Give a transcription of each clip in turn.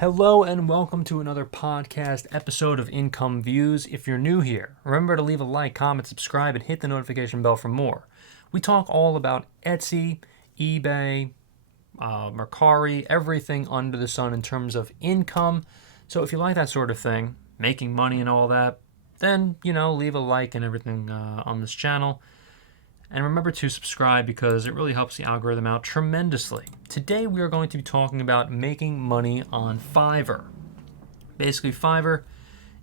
Hello and welcome to another podcast episode of Income Views. If you're new here, remember to leave a like, comment, subscribe, and hit the notification bell for more. We talk all about Etsy, eBay, Mercari, everything under the sun in terms of income. So if you like that sort of thing, making money and all that, then, leave a like and everything on this channel. And remember to subscribe because it really helps the algorithm out tremendously. Today we are going to be talking about making money on Fiverr. Basically, Fiverr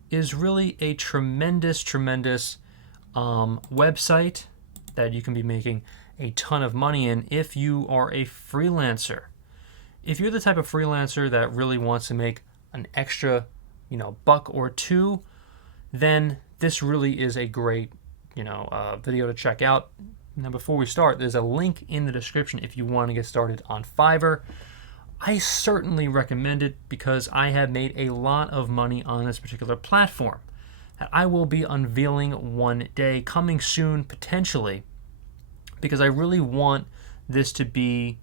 is really a tremendous website that you can be making a ton of money in if you are a freelancer. If you're the type of freelancer that really wants to make an extra, buck or two, then this really is a great, video to check out. Now, before we start, there's a link in the description if you want to get started on Fiverr. I certainly recommend it because I have made a lot of money on this particular platform that I will be unveiling one day, coming soon potentially, because I really want this to be,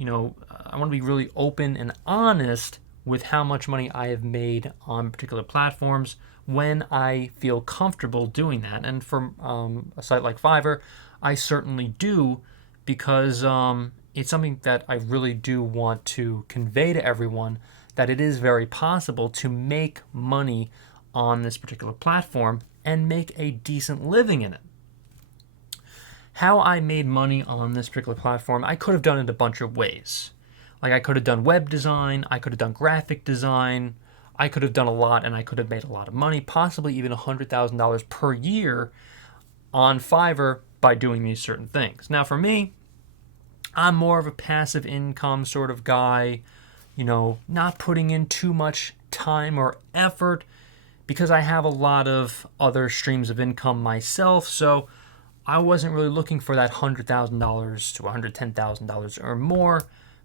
I want to be really open and honest with how much money I have made on particular platforms when I feel comfortable doing that. And for a site like Fiverr, I certainly do because it's something that I really do want to convey to everyone, that it is very possible to make money on this particular platform and make a decent living in it. How I made money on this particular platform, I could have done it a bunch of ways. Like I could have done web design, I could have done graphic design, I could have done a lot and I could have made a lot of money, possibly even $100,000 per year on Fiverr by doing these certain things. Now for me, I'm more of a passive income sort of guy, not putting in too much time or effort because I have a lot of other streams of income myself. So I wasn't really looking for that $100,000 to $110,000 or more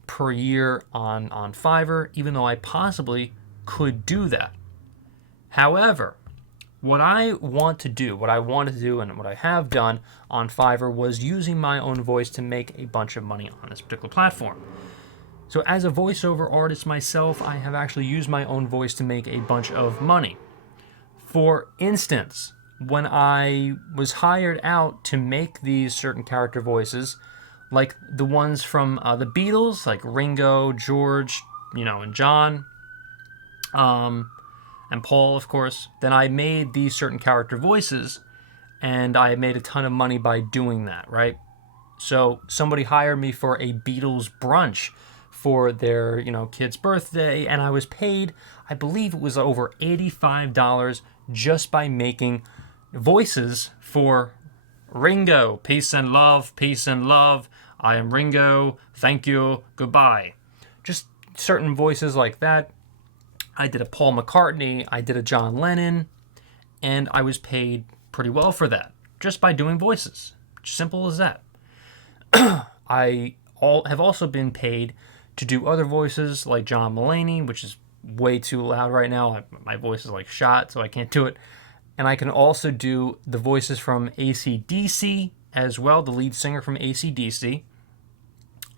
per year on Fiverr, even though I possibly could do that. However, what I wanted to do and what I have done on Fiverr was using my own voice to make a bunch of money on this particular platform. So as a voiceover artist myself, I have actually used my own voice to make a bunch of money. For instance, when I was hired out to make these certain character voices, like the ones from the Beatles, like Ringo, George, and John, and Paul, of course, then I made these certain character voices, and I made a ton of money by doing that, right? So somebody hired me for a Beatles brunch for their, kid's birthday, and I was paid, I believe it was over $85 just by making voices for Ringo. Peace and love, I am Ringo, thank you, goodbye. Just certain voices like that. I did a Paul McCartney, I did a John Lennon, and I was paid pretty well for that, just by doing voices. Simple as that. I have also been paid to do other voices like John Mulaney, which is way too loud right now. My voice is like shot, so I can't do it. And I can also do the voices from AC/DC as well, the lead singer from AC/DC.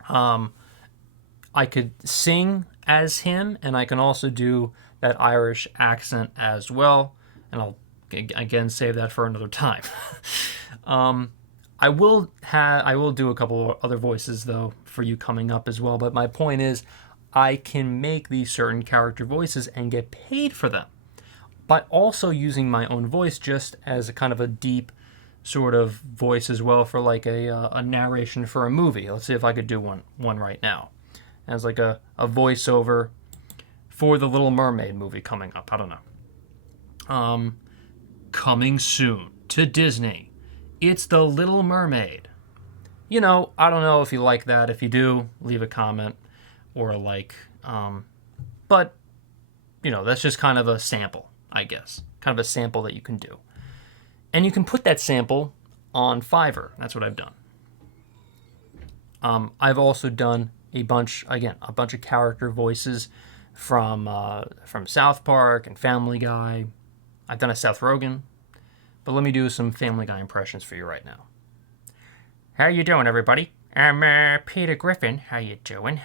I could sing as him, and I can also do that Irish accent as well. And I'll again save that for another time. I will do a couple of other voices though for you coming up as well. But my point is, I can make these certain character voices and get paid for them, but also using my own voice just as a kind of a deep sort of voice as well for like a narration for a movie. Let's see if I could do one right now as like a voiceover for the Little Mermaid movie coming up. I don't know. Coming soon to Disney, it's the Little Mermaid. I don't know if you like that. If you do, leave a comment or a like. But, that's just kind of a sample, I guess. Kind of a sample that you can do. And you can put that sample on Fiverr. That's what I've done. I've also done a bunch of character voices from South Park and Family Guy. I've done a Seth Rogen, but let me do some Family Guy impressions for you right now. How you doing, everybody? I'm Peter Griffin. How you doing?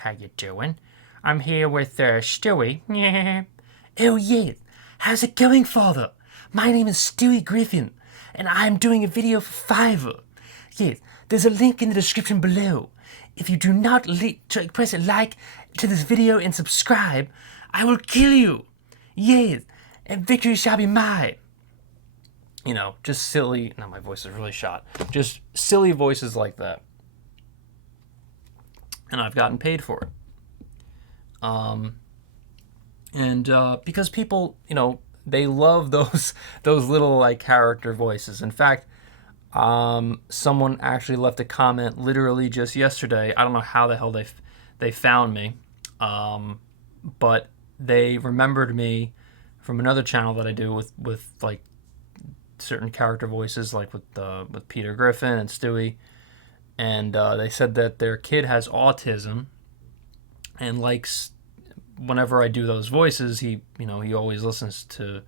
I'm here with Stewie. Yeah. Oh, yes. How's it going, Father? My name is Stewie Griffin, and I'm doing a video for Fiverr. Yes, there's a link in the description below. If you do not press a like to this video and subscribe, I will kill you. Yes, and victory shall be mine. You know, just silly. No, my voice is really shot. Just silly voices like that. And I've gotten paid for it. Because people, you know, they love those little like character voices. In fact, someone actually left a comment literally just yesterday. I don't know how the hell they found me, but they remembered me from another channel that I do with like certain character voices, like with Peter Griffin and Stewie, and they said that their kid has autism and likes whenever I do those voices, he always listens to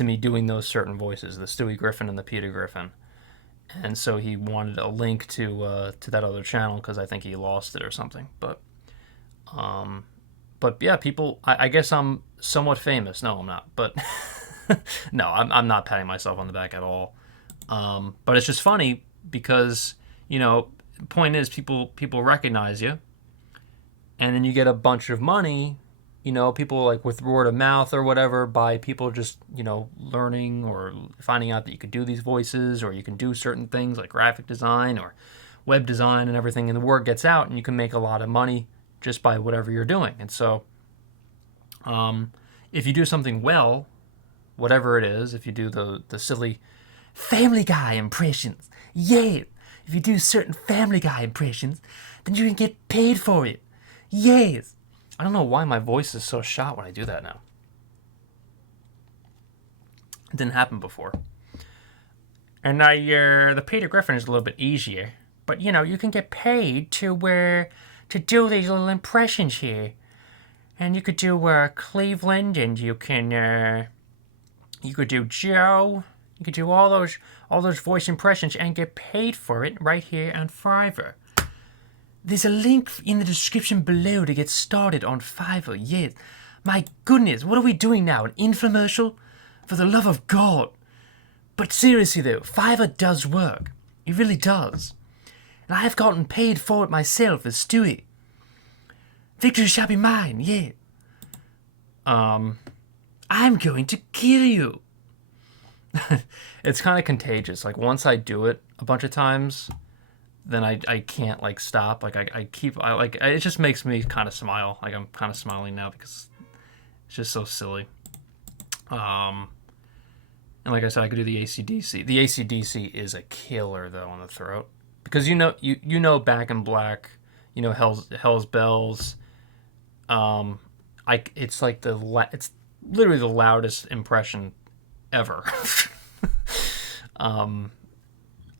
me doing those certain voices, the Stewie Griffin and the Peter Griffin, and so he wanted a link to that other channel because I think he lost it or something. But yeah, people, I guess I'm somewhat famous. No, I'm not, but no, I'm not patting myself on the back at all. But it's just funny because, you know, the point is people recognize you, and then you get a bunch of money. You know, people like with word of mouth or whatever, by people just, you know, learning or finding out that you could do these voices, or you can do certain things like graphic design or web design and everything, and the word gets out and you can make a lot of money just by whatever you're doing. And so if you do something well, whatever it is, if you do the silly Family Guy impressions, yeah, if you do certain Family Guy impressions, then you can get paid for it. Yes. I don't know why my voice is so shot when I do that now. It didn't happen before. And the Peter Griffin is a little bit easier, but you know, you can get paid to do these little impressions here, and you could do Cleveland, and you could do Joe, you could do all those voice impressions and get paid for it right here on Fiverr. There's a link in the description below to get started on Fiverr. Yes. My goodness, what are we doing now? An infomercial? For the love of God. But seriously though, Fiverr does work. It really does. And I have gotten paid for it myself as Stewie. Victory shall be mine, yeah. I'm going to kill you. It's kind of contagious. Like once I do it a bunch of times, then I can't like stop. Like it just makes me kind of smile. Like I'm kind of smiling now because it's just so silly. And like I said, I could do the AC/DC. The AC/DC is a killer though on the throat, because you know Back in Black, you know Hell's Bells. It's like it's literally the loudest impression ever.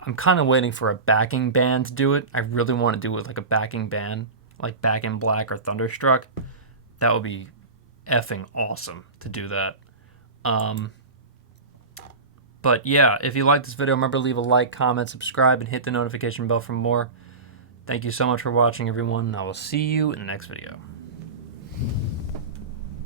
I'm kind of waiting for a backing band to do it. I really want to do it with like a backing band, like Back in Black or Thunderstruck. That would be effing awesome to do that. But yeah, if you like this video, remember to leave a like, comment, subscribe, and hit the notification bell for more. Thank you so much for watching, everyone. I will see you in the next video.